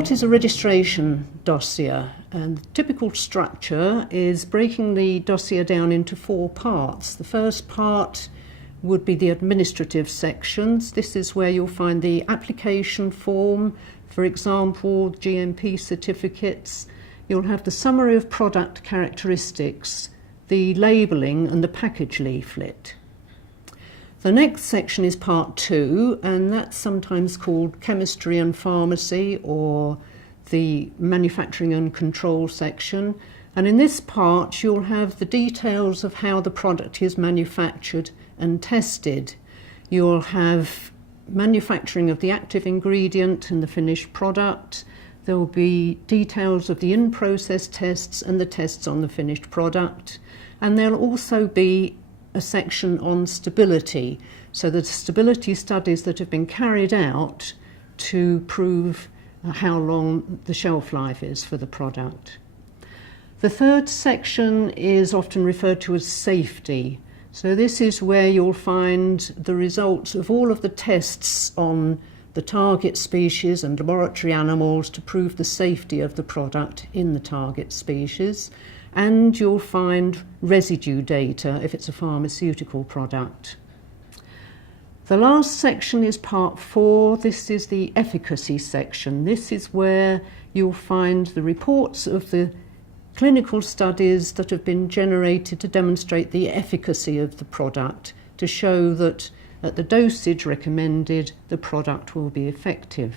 what is a registration dossier? And the typical structure is breaking the dossier down into 4 parts. The first part would be the administrative sections. This is where you'll find the application form, for example, GMP certificates. You'll have the summary of product characteristics, the labelling and the package leaflet. The next section is part 2, and that's sometimes called chemistry and pharmacy, or the manufacturing and control section. And in this part you'll have the details of how the product is manufactured and tested. You'll have manufacturing of the active ingredient and the finished product. There will be details of the in-process tests and the tests on the finished product. And there'll also be a section on stability, so the stability studies that have been carried out to prove how long the shelf life is for the product. The third section is often referred to as safety. So this is where you'll find the results of all of the tests on the target species and laboratory animals to prove the safety of the product in the target species. And you'll find residue data if it's a pharmaceutical product. The last section is part 4. This is the efficacy section. This is where you'll find the reports of the clinical studies that have been generated to demonstrate the efficacy of the product, to show that at the dosage recommended the product will be effective.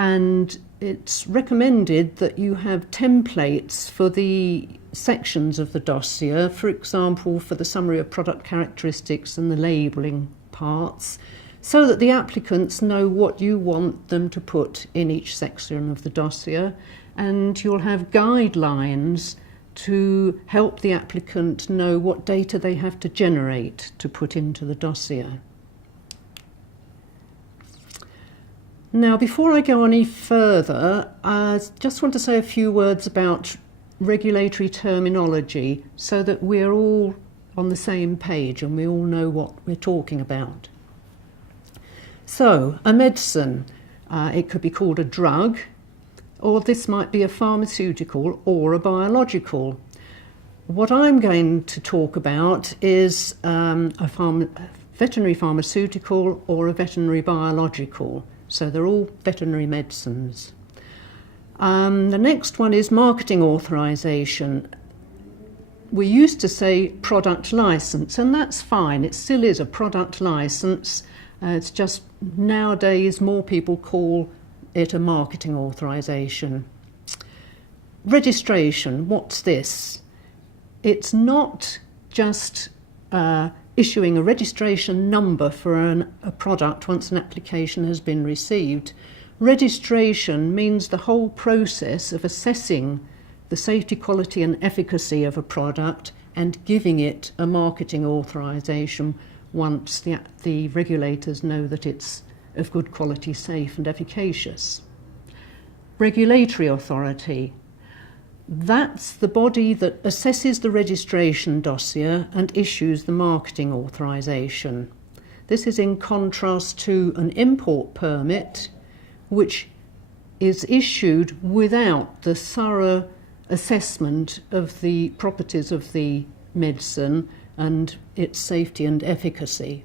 And it's recommended that you have templates for the sections of the dossier, for example, for the summary of product characteristics and the labelling parts, so that the applicants know what you want them to put in each section of the dossier, and you'll have guidelines to help the applicant know what data they have to generate to put into the dossier. Now, before I go any further, I just want to say a few words about regulatory terminology so that we're all on the same page and we all know what we're talking about. So, a medicine, it could be called a drug, or this might be a pharmaceutical or a biological. What I'm going to talk about is a veterinary pharmaceutical or a veterinary biological. So they're all veterinary medicines. The next one is marketing authorisation. We used to say product licence, and that's fine. It still is a product licence. It's just nowadays more people call it a marketing authorisation. Registration, what's this? It's not just issuing a registration number for a product once an application has been received. Registration means the whole process of assessing the safety, quality and efficacy of a product and giving it a marketing authorisation once the regulators know that it's of good quality, safe and efficacious. Regulatory authority. That's the body that assesses the registration dossier and issues the marketing authorisation. This is in contrast to an import permit, which is issued without the thorough assessment of the properties of the medicine and its safety and efficacy.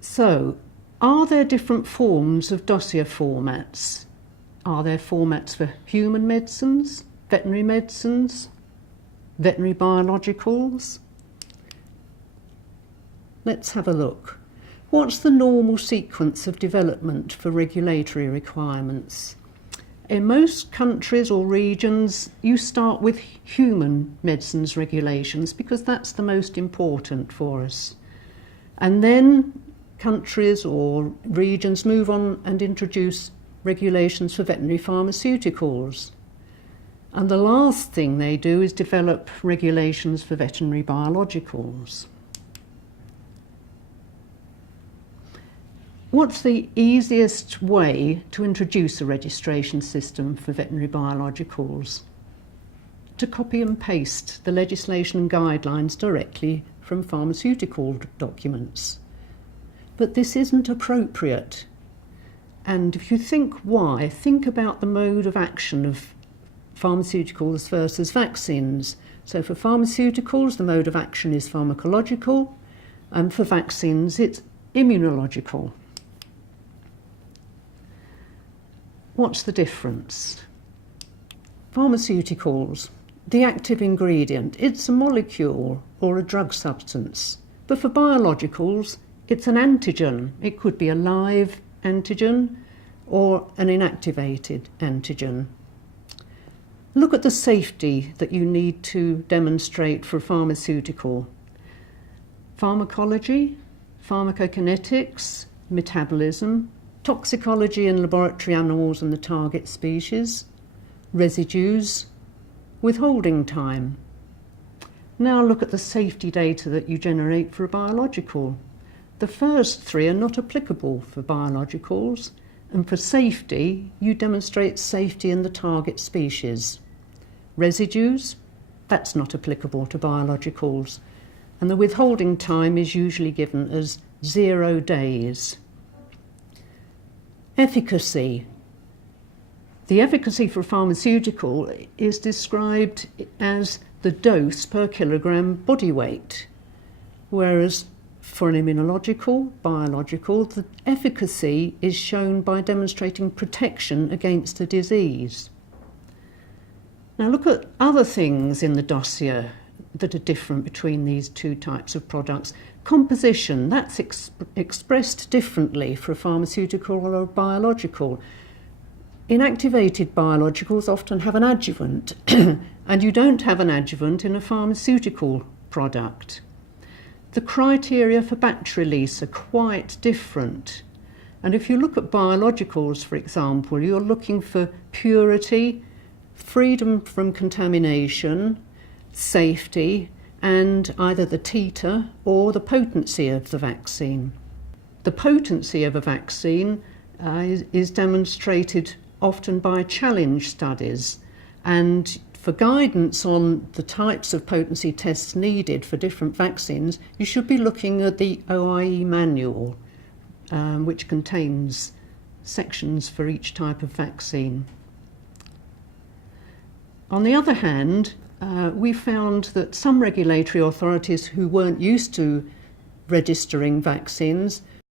So, are there different forms of dossier formats? Are there formats for human medicines, veterinary biologicals? Let's have a look. What's the normal sequence of development for regulatory requirements? In most countries or regions, you start with human medicines regulations because that's the most important for us. And then countries or regions move on and introduce regulations for veterinary pharmaceuticals. And the last thing they do is develop regulations for veterinary biologicals. What's the easiest way to introduce a registration system for veterinary biologicals? To copy and paste the legislation and guidelines directly from pharmaceutical documents. But this isn't appropriate. And if you think why, think about the mode of action of pharmaceuticals versus vaccines. So for pharmaceuticals, the mode of action is pharmacological, and for vaccines, it's immunological. What's the difference? Pharmaceuticals, the active ingredient, it's a molecule or a drug substance. But for biologicals, it's an antigen. It could be a live antigen or an inactivated antigen. Look at the safety that you need to demonstrate for a pharmaceutical. Pharmacology, pharmacokinetics, metabolism, toxicology in laboratory animals and the target species, residues, withholding time. Now look at the safety data that you generate for a biological. The first three are not applicable for biologicals, and for safety, you demonstrate safety in the target species. Residues, that's not applicable to biologicals, and the withholding time is usually given as 0 days. Efficacy. The efficacy for a pharmaceutical is described as the dose per kilogram body weight, whereas for an immunological, biological, the efficacy is shown by demonstrating protection against a disease. Now look at other things in the dossier that are different between these two types of products. Composition, that's expressed differently for a pharmaceutical or a biological. Inactivated biologicals often have an adjuvant, and you don't have an adjuvant in a pharmaceutical product. The criteria for batch release are quite different. And if you look at biologicals, for example, you're looking for purity, freedom from contamination, safety, and either the titer or the potency of the vaccine. The potency of a vaccine is demonstrated often by challenge studies, and for guidance on the types of potency tests needed for different vaccines, you should be looking at the OIE manual, which contains sections for each type of vaccine. On the other hand, we found that some regulatory authorities who weren't used to registering vaccines